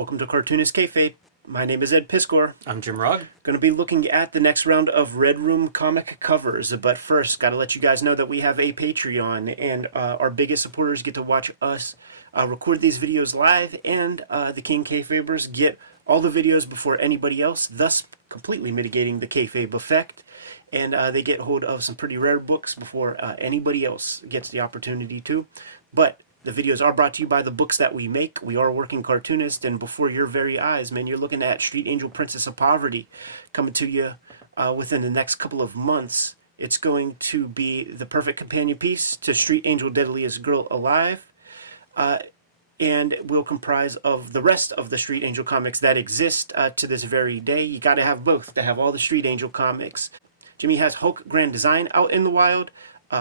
Welcome to Cartoonist Kayfabe. My name is Ed Piskor. I'm Jim Rugg. Going to be looking at the next round of Red Room comic covers, but first, got to let you guys know that we have a Patreon, and our biggest supporters get to watch us record these videos live, and the King Kayfabers get all the videos before anybody else, thus completely mitigating the Kayfabe effect, and they get hold of some pretty rare books before anybody else gets the opportunity to. But the videos are brought to you by the books that we make. We are working Cartoonist, and before your very eyes, man, you're looking at Street Angel Princess of Poverty coming to you within the next couple of months. It's going to be the perfect companion piece to Street Angel Deadliest Girl Alive, and will comprise of the rest of the Street Angel comics that exist to this very day. You got to have both to have all the Street Angel comics. Jimmy has Hulk Grand Design out in the wild.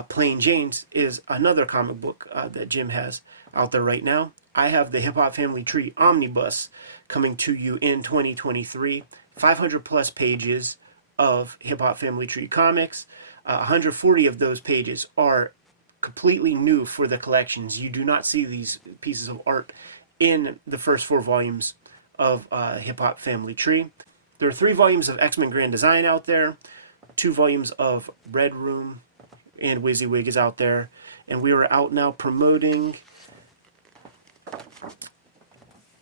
Plain Jane's is another comic book that Jim has out there right now. I have the Hip Hop Family Tree Omnibus coming to you in 2023. 500 plus pages of Hip Hop Family Tree comics. 140 of those pages are completely new for the collections. You do not see these pieces of art in the first 4 volumes of Hip Hop Family Tree. There are 3 volumes of X-Men Grand Design out there, 2 volumes of Red Room, and WYSIWYG is out there, and we are out now promoting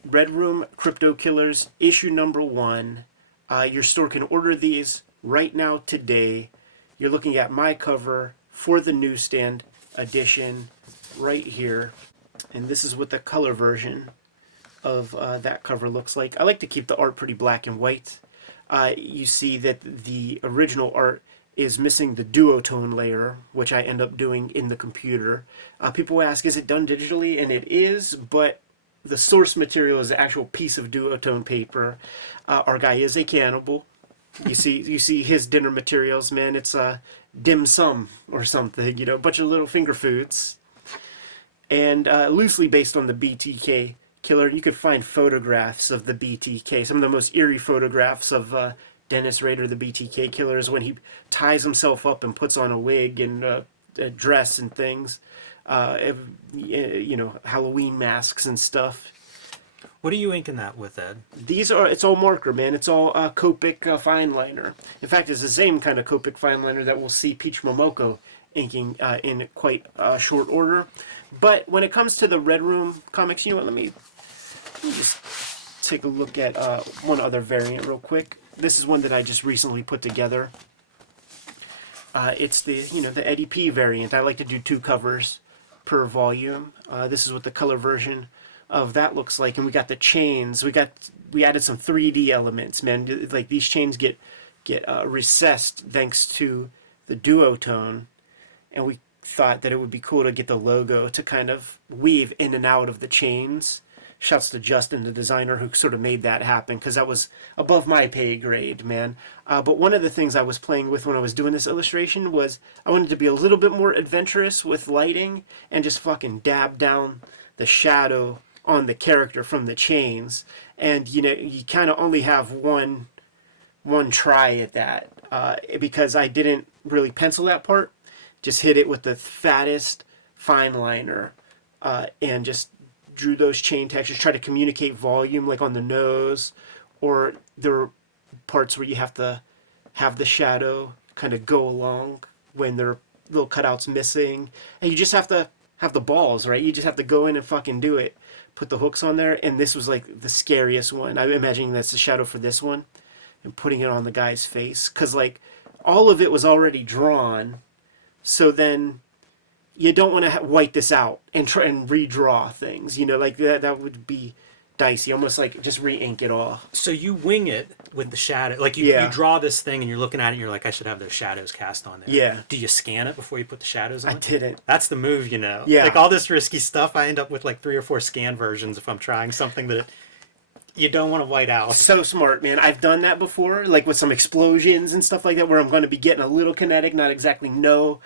Red Room Crypto Killers issue number 1. Your store can order these right now today. You're looking at my cover for the newsstand edition right here, and this is what the color version of that cover looks like. I like to keep the art pretty black and white. You see that the original art is missing the duotone layer, which I end up doing in the computer. People ask, is it done digitally? And it is, but the source material is an actual piece of duotone paper. Our guy is a cannibal. You see his dinner materials, man. It's dim sum or something, you know, a bunch of little finger foods. And loosely based on the BTK killer, you could find photographs of the BTK, some of the most eerie photographs of Dennis Rader, the BTK killer, is when he ties himself up and puts on a wig and a dress and things, you know, Halloween masks and stuff. What are you inking that with, Ed? It's all marker, man. It's all Copic fine liner. In fact, it's the same kind of Copic fine liner that we'll see Peach Momoko inking in quite short order. But when it comes to the Red Room comics, you know what? Let me just take a look at one other variant real quick. This is one that I just recently put together. It's the Eddie P variant. I like to do 2 covers per volume. This is what the color version of that looks like, and we got the chains. We added some 3D elements, man. Like these chains get recessed thanks to the duotone, and we thought that it would be cool to get the logo to kind of weave in and out of the chains. Shouts to Justin, the designer, who sort of made that happen, because that was above my pay grade, man. But one of the things I was playing with when I was doing this illustration was I wanted to be a little bit more adventurous with lighting and just fucking dab down the shadow on the character from the chains. And, you know, you kind of only have one try at that, because I didn't really pencil that part. Just hit it with the fattest fine liner and just drew those chain textures, try to communicate volume like on the nose, or there are parts where you have to have the shadow kind of go along when there are little cutouts missing, and you just have to have the balls, right? You just have to go in and fucking do it. Put the hooks on there, and this was like the scariest one. I'm imagining that's the shadow for this one, and putting it on the guy's face, because like all of it was already drawn, so then you don't want to white this out and try and redraw things, you know, like that would be dicey, almost like just re-ink it all. So you wing it with the shadow, like you draw this thing and you're looking at it and you're like, I should have those shadows cast on there. Yeah. Do you scan it before you put the shadows on? I didn't. That's the move, you know. Yeah. Like all this risky stuff, I end up with like 3 or 4 scan versions if I'm trying something that you don't want to white out. So smart, man. I've done that before, like with some explosions and stuff like that, where I'm going to be getting a little kinetic, not exactly know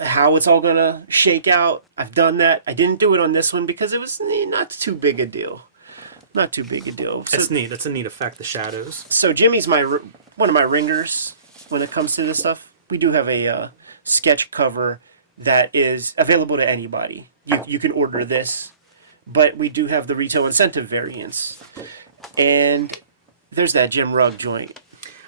how it's all going to shake out. I've done that. I didn't do it on this one because it was not too big a deal. Not too big a deal. That's neat. That's a neat effect, the shadows. So Jimmy's one of my ringers when it comes to this stuff. We do have a sketch cover that is available to anybody. You can order this but we do have the retail incentive variants. And there's that Jim Rugg joint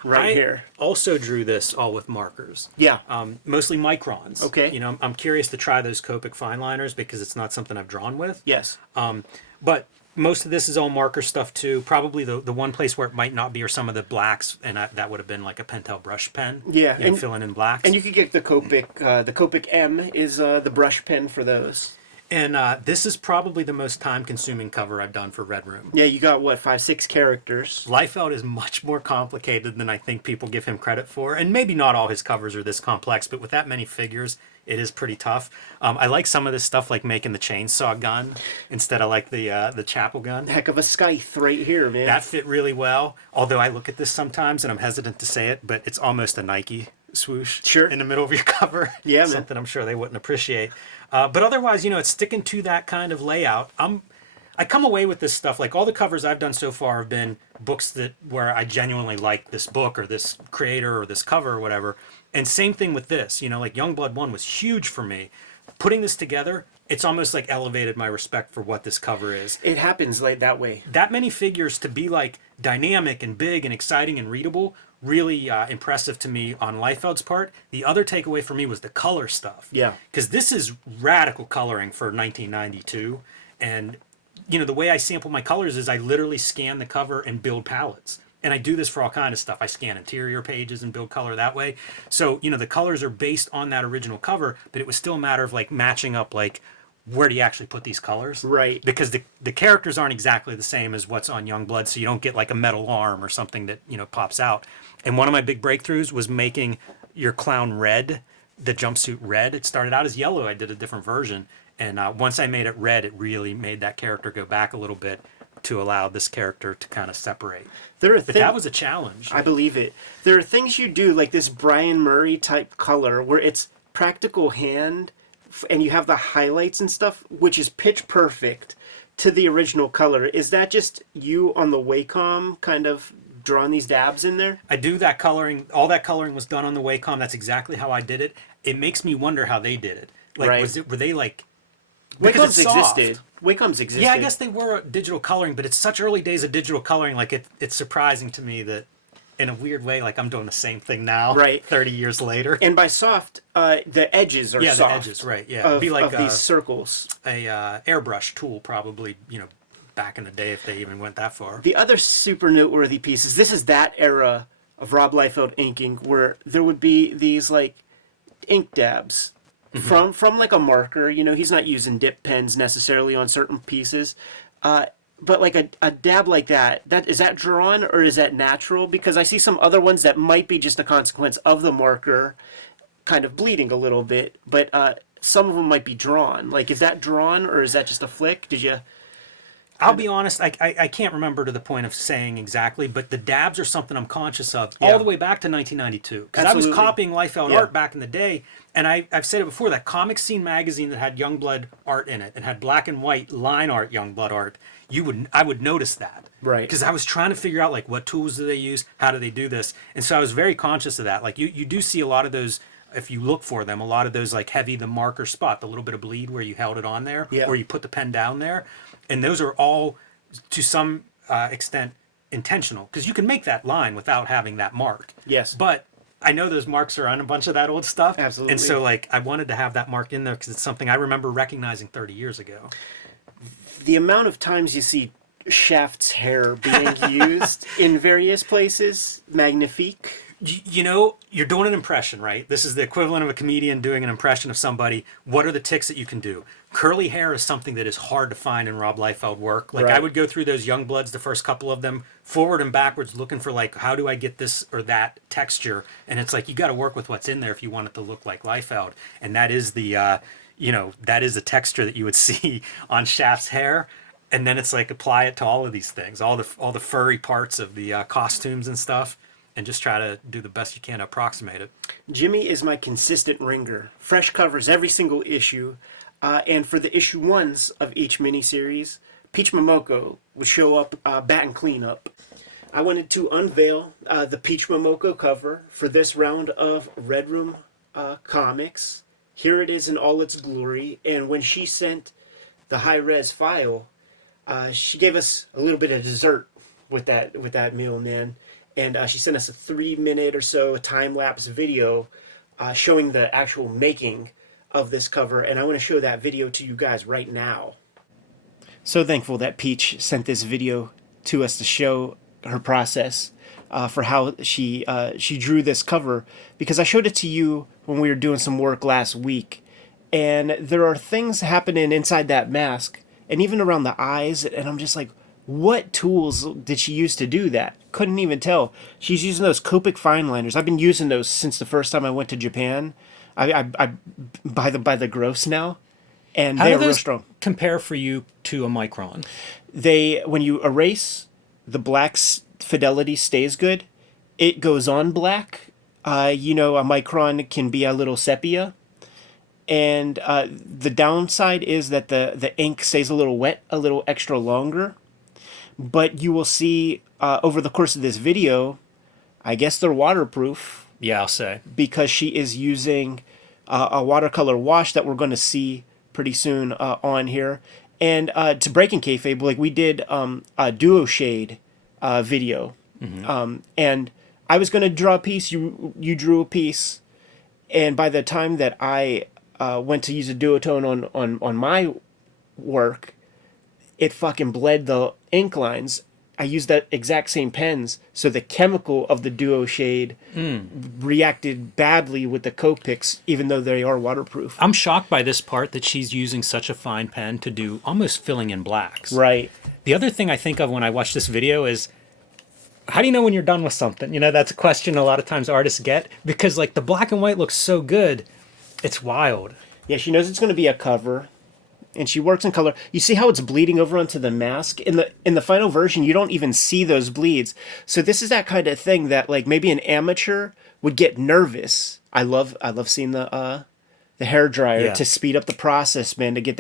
right here. Also drew this all with markers. Yeah. Mostly microns. Okay. You know, I'm curious to try those Copic fine liners because it's not something I've drawn with. Yes. But most of this is all marker stuff too. Probably the one place where it might not be are some of the blacks, and that would have been like a Pentel brush pen. Yeah, and filling in blacks. And you could get the Copic. The Copic M is the brush pen for those. And this is probably the most time-consuming cover I've done for Red Room. Yeah, you got what, 5-6 characters. Liefeld is much more complicated than I think people give him credit for, and maybe not all his covers are this complex, but with that many figures, it is pretty tough. I like some of this stuff, like making the chainsaw gun instead of like the chapel gun. Heck of a scythe right here, man. That fit really well. Although I look at this sometimes and I'm hesitant to say it, but it's almost a Nike swoosh in the middle of your cover. Yeah, man. Something I'm sure they wouldn't appreciate. But otherwise, you know, it's sticking to that kind of layout. I come away with this stuff, like all the covers I've done so far have been books where I genuinely like this book or this creator or this cover or whatever. And same thing with this, you know, like Youngblood 1 was huge for me. Putting this together, it's almost like elevated my respect for what this cover is. It happens like that way. That many figures to be like dynamic and big and exciting and readable, really impressive to me on Liefeld's part. The other takeaway for me was the color stuff. Yeah. Because this is radical coloring for 1992. And, you know, the way I sample my colors is I literally scan the cover and build palettes. And I do this for all kind of stuff. I scan interior pages and build color that way. So, you know, the colors are based on that original cover, but it was still a matter of like matching up, like, where do you actually put these colors? Right. Because the characters aren't exactly the same as what's on Youngblood, so you don't get like a metal arm or something that, you know, pops out. And one of my big breakthroughs was making your clown red, the jumpsuit red. It started out as yellow. I did a different version. And once I made it red, it really made that character go back a little bit to allow this character to kind of separate. But that was a challenge. I believe it. There are things you do, like this Brian Murray type color, where it's practical hand, and you have the highlights and stuff, which is pitch perfect to the original color. Is that just you on the Wacom kind of drawing these dabs in there? I do that coloring. All that coloring was done on the Wacom. That's exactly how I did it. It makes me wonder how they did it. Like, right. Were they like... Wacom's existed. Wacom's existed. Yeah, I guess they were digital coloring, but it's such early days of digital coloring. Like it's surprising to me that, in a weird way, like I'm doing the same thing now, right? 30 years later. And by soft, the edges are soft. Yeah, the edges, right? Yeah, It'd be like these circles. A airbrush tool, probably. You know, back in the day, if they even went that far. The other super noteworthy piece is this is that era of Rob Liefeld inking where there would be these like ink dabs. From like a marker, you know, he's not using dip pens necessarily on certain pieces, but like a dab like that is that drawn or is that natural? Because I see some other ones that might be just a consequence of the marker kind of bleeding a little bit, but some of them might be drawn. Like, is that drawn or is that just a flick? Did you... I'll be honest, I can't remember to the point of saying exactly, but the dabs are something I'm conscious of all the way back to 1992. Because I was copying Liefeld art back in the day, and I've said it before, that Comic Scene magazine that had Youngblood art in it, and had black and white line art Youngblood art, I would notice that. Right. Because I was trying to figure out, like, what tools do they use, how do they do this, and so I was very conscious of that. Like, you do see a lot of those, if you look for them, a lot of those, like, heavy, the marker spot, the little bit of bleed where you held it on there, or you put the pen down there. And those are all, to some extent, intentional. Because you can make that line without having that mark. Yes. But I know those marks are on a bunch of that old stuff. Absolutely. And so, like, I wanted to have that mark in there because it's something I remember recognizing 30 years ago. The amount of times you see Shaft's hair being used in various places, magnifique. You know, you're doing an impression, right? This is the equivalent of a comedian doing an impression of somebody. What are the ticks that you can do? Curly hair is something that is hard to find in Rob Liefeld work. Like, I would go through those Youngbloods, the first couple of them, forward and backwards, looking for, like, how do I get this or that texture? And it's like, you got to work with what's in there if you want it to look like Liefeld. And that is the, you know, that is the texture that you would see on Shaft's hair. And then it's like, apply it to all of these things, all the furry parts of the costumes and stuff. And just try to do the best you can to approximate it. Jimmy is my consistent ringer. Fresh covers every single issue. And for the issue ones of each miniseries, Peach Momoko would show up bat and clean up. I wanted to unveil the Peach Momoko cover for this round of Red Room comics. Here it is in all its glory. And when she sent the high-res file, she gave us a little bit of dessert with that meal, man. And she sent us a 3 minute or so time-lapse video showing the actual making of this cover. And I want to show that video to you guys right now. So thankful that Peach sent this video to us to show her process for how she drew this cover, because I showed it to you when we were doing some work last week, and there are things happening inside that mask and even around the eyes, and I'm just like, what tools did she use to do that? Couldn't even tell. She's using those Copic fine liners. I've been using those since the first time I went to Japan. I buy them by the gross now, and How they do are real those strong. compare for you to a Micron? When you erase, the black fidelity stays good. It goes on black. A Micron can be a little sepia, and the downside is that the ink stays a little wet, a little extra longer. But you will see over the course of this video, I guess they're waterproof Yeah, I'll say. because she is using a watercolor wash that we're going to see pretty soon on here. And to break in kayfabe, like we did a duo shade video, and I was going to draw a piece. You drew a piece, and by the time that I went to use a duotone on my work, it fucking bled the ink lines. I used that exact same pens, so the chemical of the duo shade reacted badly with the Copics, even though they are waterproof. I'm shocked by this part that she's using such a fine pen to do almost filling in blacks. Right. The other thing I think of when I watch this video is, how do you know when you're done with something? You know, that's a question a lot of times artists get, because like the black and white looks so good. It's wild. Yeah, she knows it's going to be a cover, and she works in color. You see how it's bleeding over onto the mask? In the final version, you don't even see those bleeds. So this is that kind of thing that like maybe an amateur would get nervous. I love seeing the hair dryer to speed up the process, man, to get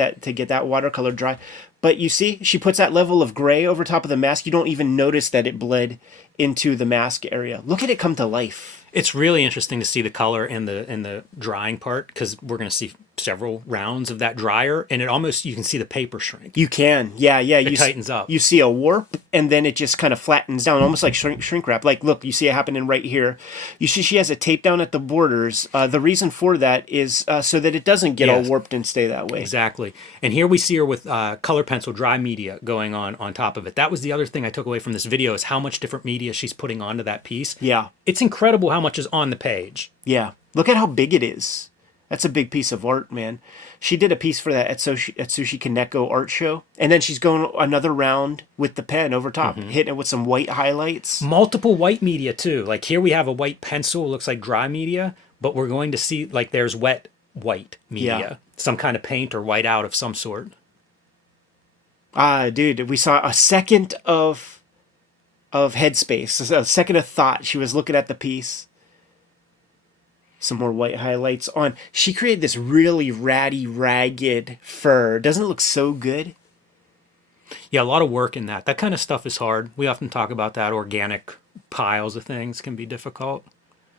that watercolor dry. But you see, she puts that level of gray over top of the mask. You don't even notice that it bled into the mask area. Look at it come to life. It's really interesting to see the color in the drying part, because we're going to see several rounds of that dryer, and you can see the paper shrink. You can, yeah. It tightens up. You see a warp, and then it just kind of flattens down, almost like shrink wrap. Like, look, you see it happening right here. You see she has it taped down at the borders. The reason for that is so that it doesn't get all warped and stay that way. Exactly. And here we see her with color pencil dry media going on top of it. That was the other thing I took away from this video, is how much different media she's putting onto that piece. Yeah. It's incredible how much is on the page. Yeah. Look at how big it is. That's a big piece of art, man. She did a piece for that at Sushi Kaneko art show. And then she's going another round with the pen over top, hitting it with some white highlights. Multiple white media, too. Like here we have a white pencil, looks like dry media, but we're going to see like there's wet white media. Yeah. Some kind of paint or white out of some sort. Dude, we saw a second of headspace, a second of thought. She was looking at the piece. Some more white highlights on. She created this really ratty, ragged fur. Doesn't it look so good? Yeah, a lot of work in that. That kind of stuff is hard. We often talk about that. Organic piles of things can be difficult,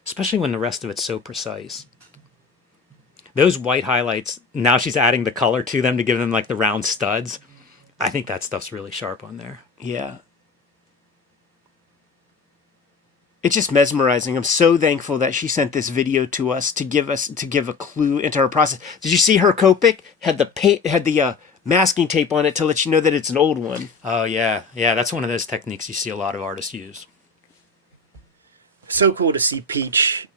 especially when the rest of it's so precise. Those white highlights, now she's adding the color to them to give them like the round studs. I think that stuff's really sharp on there. Yeah. It's just mesmerizing. I'm so thankful that she sent this video to us to give a clue into her process. Did you see her Copic had the masking tape on it to let you know that it's an old one? Oh yeah, that's one of those techniques you see a lot of artists use. So cool to see Peach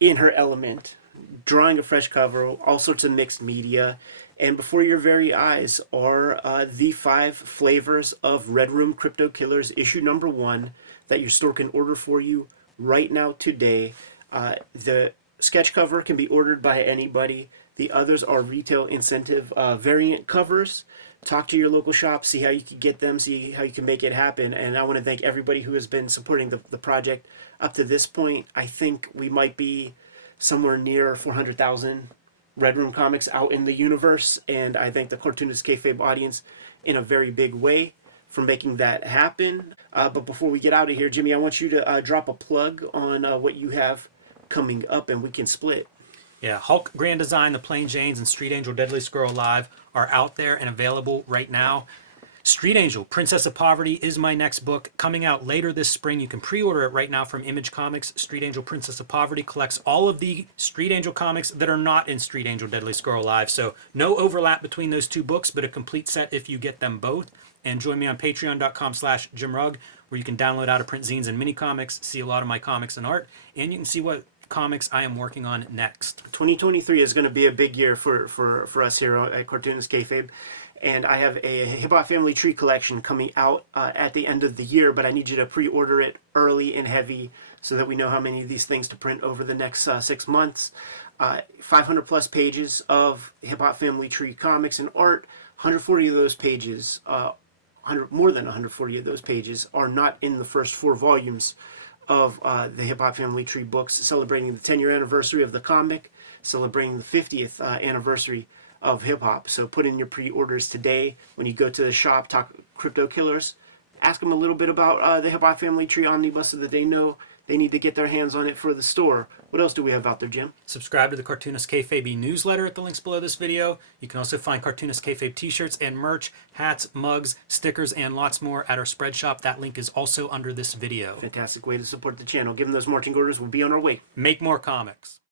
in her element, drawing a fresh cover, all sorts of mixed media, and before your very eyes are the 5 flavors of Red Room Crypto Killers issue number 1. That your store can order for you right now today. The sketch cover can be ordered by anybody. The others are retail incentive variant covers. Talk to your local shop, see how you can get them, see how you can make it happen. And I want to thank everybody who has been supporting the project up to this point. I think we might be somewhere near 400,000 Red Room comics out in the universe. And I thank the Cartoonist Kayfabe audience in a very big way for making that happen. But before we get out of here, Jimmy, I want you to drop a plug on what you have coming up, and we can split. Yeah, Hulk Grand Design, The Plain Janes, and Street Angel Deadly Squirrel Live are out there and available right now. Street Angel, Princess of Poverty is my next book, coming out later this spring. You can pre-order it right now from Image Comics. Street Angel, Princess of Poverty collects all of the Street Angel comics that are not in Street Angel Deadly Squirrel Live. So no overlap between those two books, but a complete set if you get them both. And join me on patreon.com/JimRugg, where you can download out-of-print zines and mini comics, see a lot of my comics and art, and you can see what comics I am working on next. 2023 is going to be a big year for us here at Cartoonist Kayfabe. And I have a Hip Hop Family Tree collection coming out at the end of the year, but I need you to pre-order it early and heavy so that we know how many of these things to print over the next 6 months. 500 plus pages of Hip Hop Family Tree comics and art. 140 of those pages, more than 140 of those pages are not in the first 4 volumes of the Hip Hop Family Tree books, celebrating the 10-year anniversary of the comic, celebrating the 50th anniversary of hip hop. So put in your pre-orders today. When you go to the shop, talk Crypto Killers, ask them a little bit about the Hip Hop Family Tree omnibus so that they know they need to get their hands on it for the store. What else do we have out there, Jim? Subscribe to the Cartoonist Kayfabe newsletter at the links below this video. You can also find Cartoonist Kayfabe t-shirts and merch, hats, mugs, stickers, and lots more at our spread shop. That link is also under this video. Fantastic way to support the channel. Given those marching orders, we'll be on our way. Make more comics.